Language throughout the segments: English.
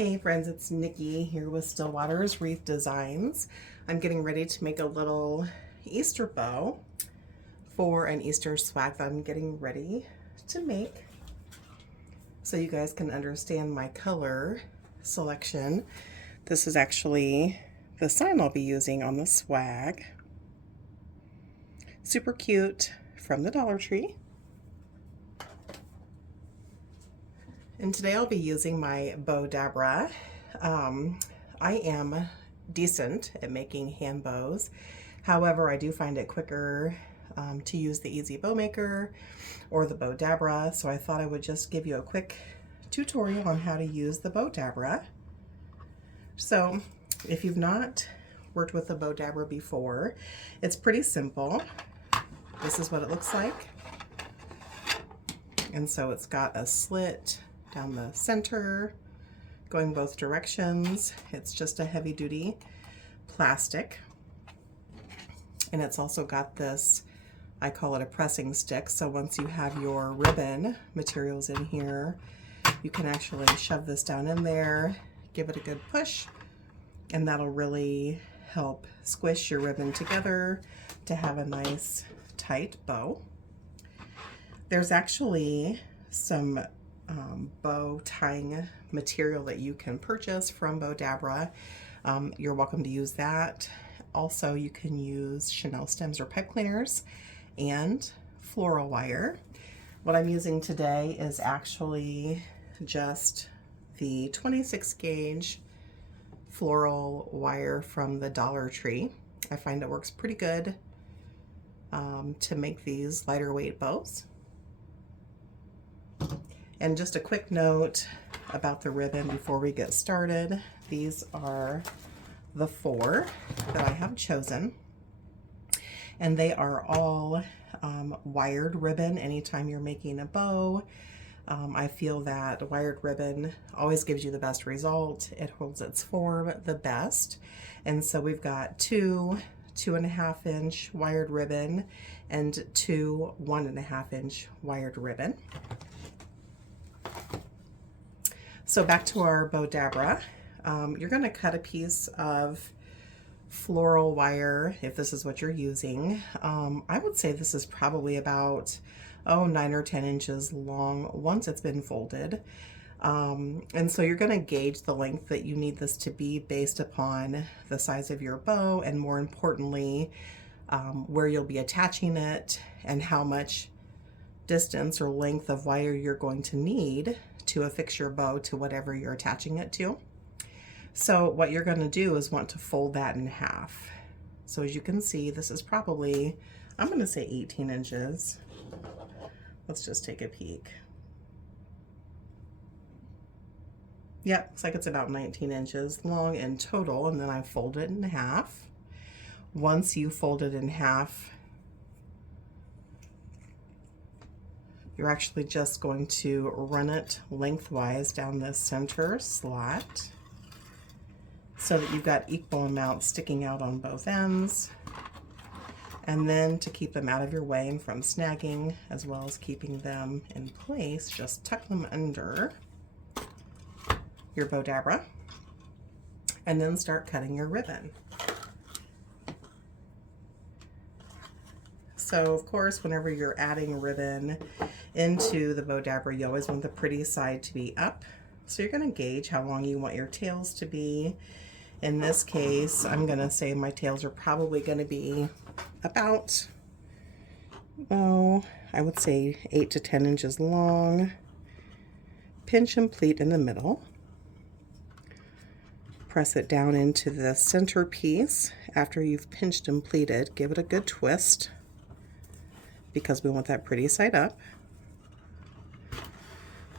Hey friends, it's Nikki here with Stillwater's Wreath Designs. I'm getting ready to make a little Easter bow for an Easter swag that I'm getting ready to make. So you guys can understand my color selection. This is actually the sign I'll be using on the swag. Super cute, from the Dollar Tree. And today I'll be using my Bowdabra. I am decent at making hand bows. However, I do find it quicker to use the Easy Bow Maker or the Bowdabra. So I thought I would just give you a quick tutorial on how to use the Bowdabra. So if you've not worked with the Bowdabra before, it's pretty simple. This is what it looks like. And so it's got a slit down the center, going both directions. It's just a heavy duty plastic. And it's also got this, I call it a pressing stick. So once you have your ribbon materials in here, you can actually shove this down in there, give it a good push, and that'll really help squish your ribbon together to have a nice tight bow. There's actually some bow tying material that you can purchase from Bowdabra. You're welcome to use that. Also, you can use chenille stems or pipe cleaners and floral wire. What I'm using today is actually just the 26 gauge floral wire from the Dollar Tree. I find it works pretty good to make these lighter weight bows. And just a quick note about the ribbon before we get started. These are the 4 that I have chosen. And they are all wired ribbon anytime you're making a bow. I feel that wired ribbon always gives you the best result. It holds its form the best. And so we've got 2 2.5 inch wired ribbon and 2 1.5 inch wired ribbon. So back to our Bowdabra, you're going to cut a piece of floral wire if this is what you're using. I would say this is probably about 9 or 10 inches long once it's been folded. And so you're going to gauge the length that you need this to be based upon the size of your bow, and more importantly, where you'll be attaching it and how much distance or length of wire you're going to need to affix your bow to whatever you're attaching it to. So what you're going to do is want to fold that in half. So as you can see, this is probably, I'm going to say 18 inches. Let's just take a peek. Yep, looks like it's about 19 inches long in total, and then I fold it in half. Once you fold it in half, you're actually just going to run it lengthwise down this center slot so that you've got equal amounts sticking out on both ends. And then to keep them out of your way and from snagging, as well as keeping them in place, just tuck them under your Bowdabra and then start cutting your ribbon. So of course, whenever you're adding ribbon into the Bowdabra, you always want the pretty side to be up. So you're going to gauge how long you want your tails to be. In this case, I'm going to say my tails are probably going to be about, I would say 8 to 10 inches long. Pinch and pleat in the middle. Press it down into the center piece. After you've pinched and pleated, give it a good twist, because we want that pretty side up.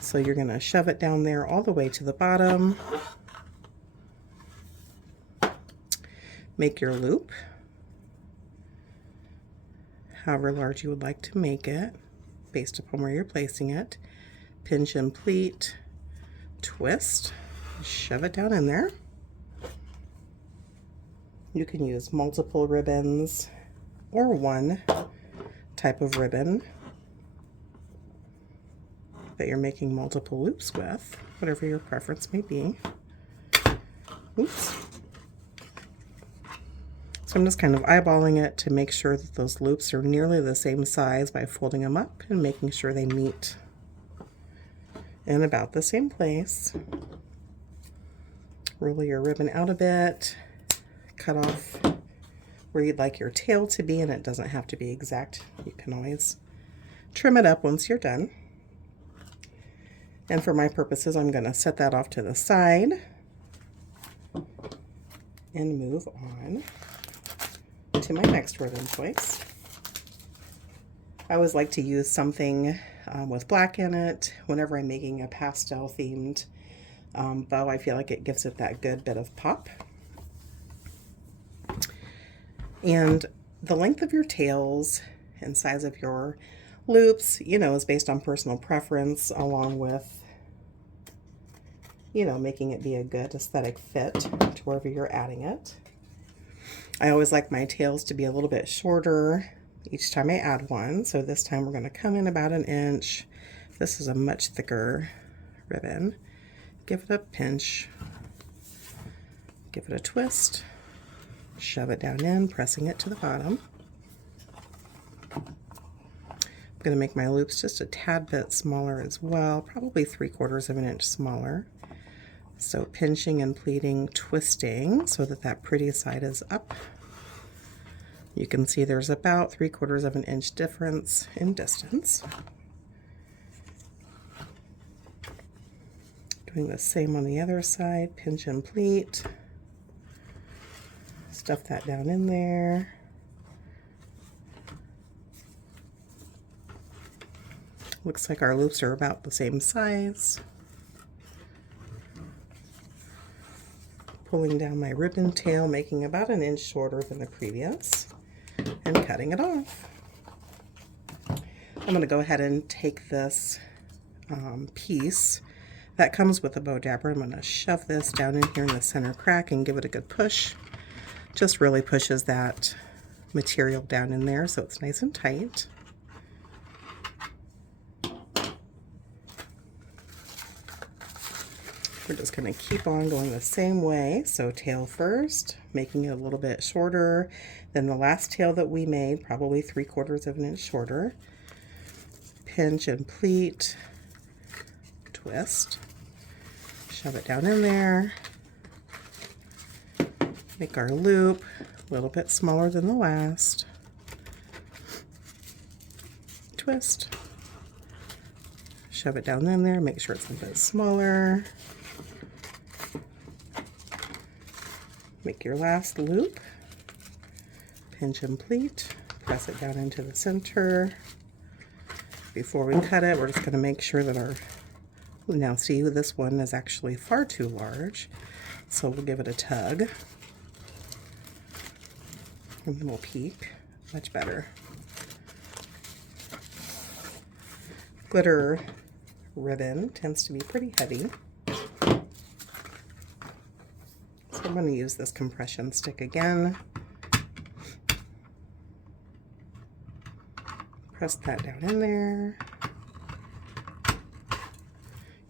So you're going to shove it down there all the way to the bottom. Make your loop, however large you would like to make it, based upon where you're placing it. Pinch and pleat, twist, shove it down in there. You can use multiple ribbons or one type of ribbon that you're making multiple loops with, whatever your preference may be. Oops. So I'm just kind of eyeballing it to make sure that those loops are nearly the same size by folding them up and making sure they meet in about the same place. Roll your ribbon out a bit, cut off where you'd like your tail to be, and it doesn't have to be exact. You can always trim it up once you're done. And for my purposes, I'm going to set that off to the side and move on to my next ribbon choice. I always like to use something with black in it whenever I'm making a pastel themed bow. I feel like it gives it that good bit of pop. And the length of your tails and size of your loops, you know, is based on personal preference, along with, you know, making it be a good aesthetic fit to wherever you're adding it. I always like my tails to be a little bit shorter each time I add one. So this time we're going to come in about 1 inch. This is a much thicker ribbon. Give it a pinch, give it a twist, shove it down in, pressing it to the bottom. I'm going to make my loops just a tad bit smaller as well, probably 3/4 of an inch smaller. So pinching and pleating, twisting so that that pretty side is up. You can see there's about 3/4 of an inch difference in distance. Doing the same on the other side, pinch and pleat. Stuff that down in there. Looks like our loops are about the same size. Pulling down my ribbon tail, making about 1 inch shorter than the previous, and cutting it off. I'm going to go ahead and take this piece that comes with the Bowdabra. I'm going to shove this down in here in the center crack and give it a good push. Just really pushes that material down in there so it's nice and tight. We're just going to keep on going the same way. So tail first, making it a little bit shorter than the last tail that we made, probably 3/4 of an inch shorter. Pinch and pleat, twist, shove it down in there. Make our loop a little bit smaller than the last. Twist, shove it down in there, make sure it's a bit smaller. Make your last loop, pinch and pleat, press it down into the center. Before we cut it, we're just going to make sure that our, now see, this one is actually far too large, so we'll give it a tug. And then we'll peek, much better. Glitter ribbon tends to be pretty heavy. So I'm going to use this compression stick again. Press that down in there.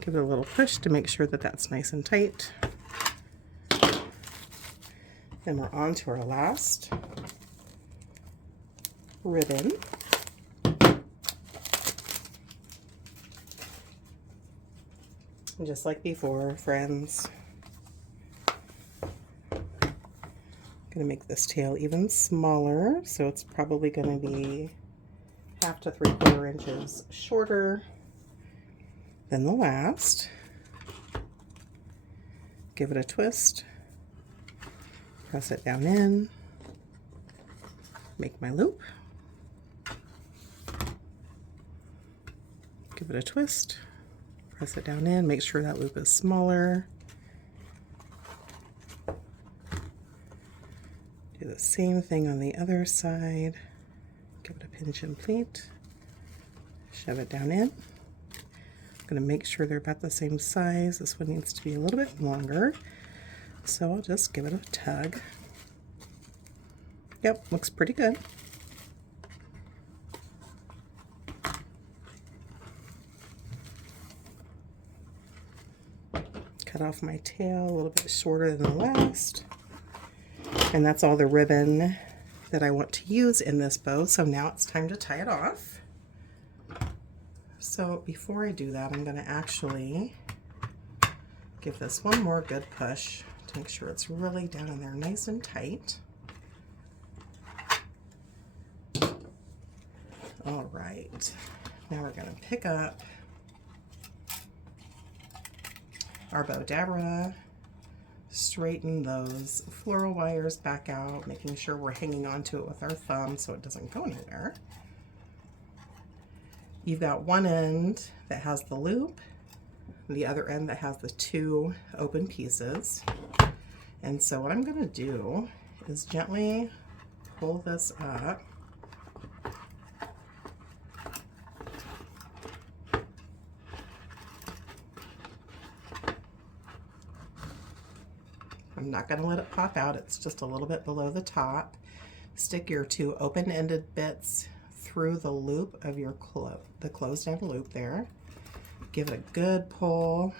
Give it a little push to make sure that that's nice and tight. Then we're on to our last ribbon. And just like before, friends, I'm going to make this tail even smaller, so it's probably going to be 1/2 to 3/4 inches shorter than the last. Give it a twist, press it down in, make my loop, give it a twist, press it down in, make sure that loop is smaller. Do the same thing on the other side. Give it a pinch and pleat, shove it down in. I'm going to make sure they're about the same size. This one needs to be a little bit longer, so I'll just give it a tug. Yep, looks pretty good. Cut off my tail a little bit shorter than the last. And that's all the ribbon that I want to use in this bow. So now it's time to tie it off. So before I do that, I'm going to actually give this one more good push to make sure it's really down in there nice and tight. All right, now we're going to pick up our Bowdabra, straighten those floral wires back out, making sure we're hanging onto it with our thumb so it doesn't go anywhere. You've got one end that has the loop, the other end that has the two open pieces. And so what I'm going to do is gently pull this up. I'm not going to let it pop out, it's just a little bit below the top. Stick your two open-ended bits through the loop of your the closed-end loop there. Give it a good pull,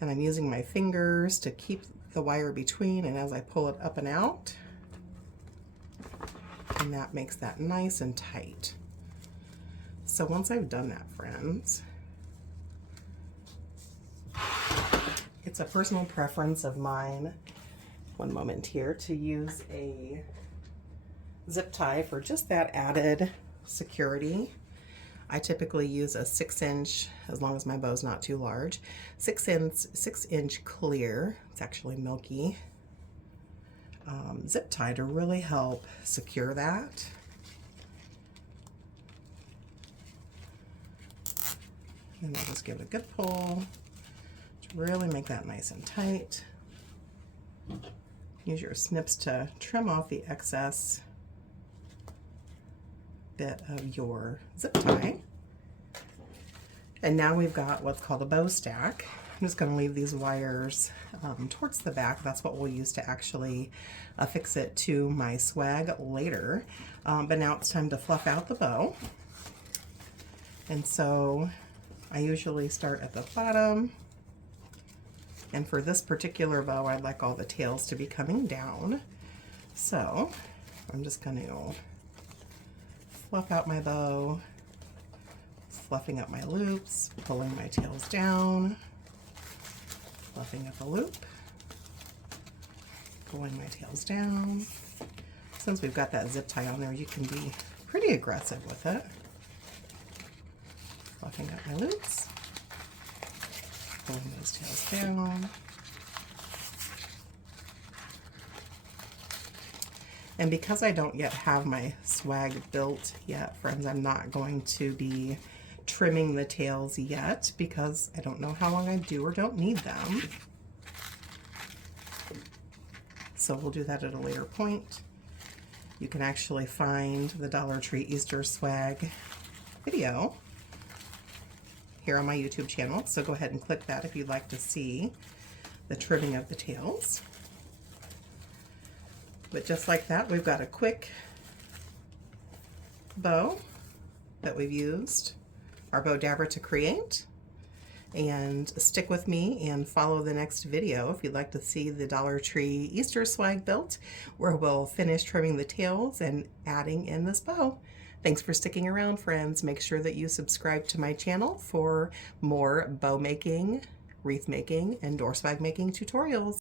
and I'm using my fingers to keep the wire between, and as I pull it up and out, and that makes that nice and tight. So once I've done that, friends, it's a personal preference of mine, one moment here, to use a zip tie for just that added security. I typically use a 6-inch, as long as my bow's not too large, 6-inch clear, it's actually milky, zip tie to really help secure that. And I'll just give it a good pull to really make that nice and tight. Use your snips to trim off the excess bit of your zip tie. And now we've got what's called a bow stack. I'm just going to leave these wires towards the back. That's what we'll use to actually affix it to my swag later. But now it's time to fluff out the bow. And so I usually start at the bottom. And for this particular bow, I'd like all the tails to be coming down. So I'm just going to fluff out my bow, fluffing up my loops, pulling my tails down, fluffing up a loop, pulling my tails down. Since we've got that zip tie on there, you can be pretty aggressive with it. Fluffing up my loops, pulling those tails down. And because I don't yet have my swag built yet, friends, I'm not going to be trimming the tails yet because I don't know how long I do or don't need them. So we'll do that at a later point. You can actually find the Dollar Tree Easter swag video here on my YouTube channel. So go ahead and click that if you'd like to see the trimming of the tails. But just like that, we've got a quick bow that we've used our Bowdabra to create. And stick with me and follow the next video if you'd like to see the Dollar Tree Easter swag built, where we'll finish trimming the tails and adding in this bow. Thanks for sticking around, friends. Make sure that you subscribe to my channel for more bow making, wreath making, and door swag making tutorials.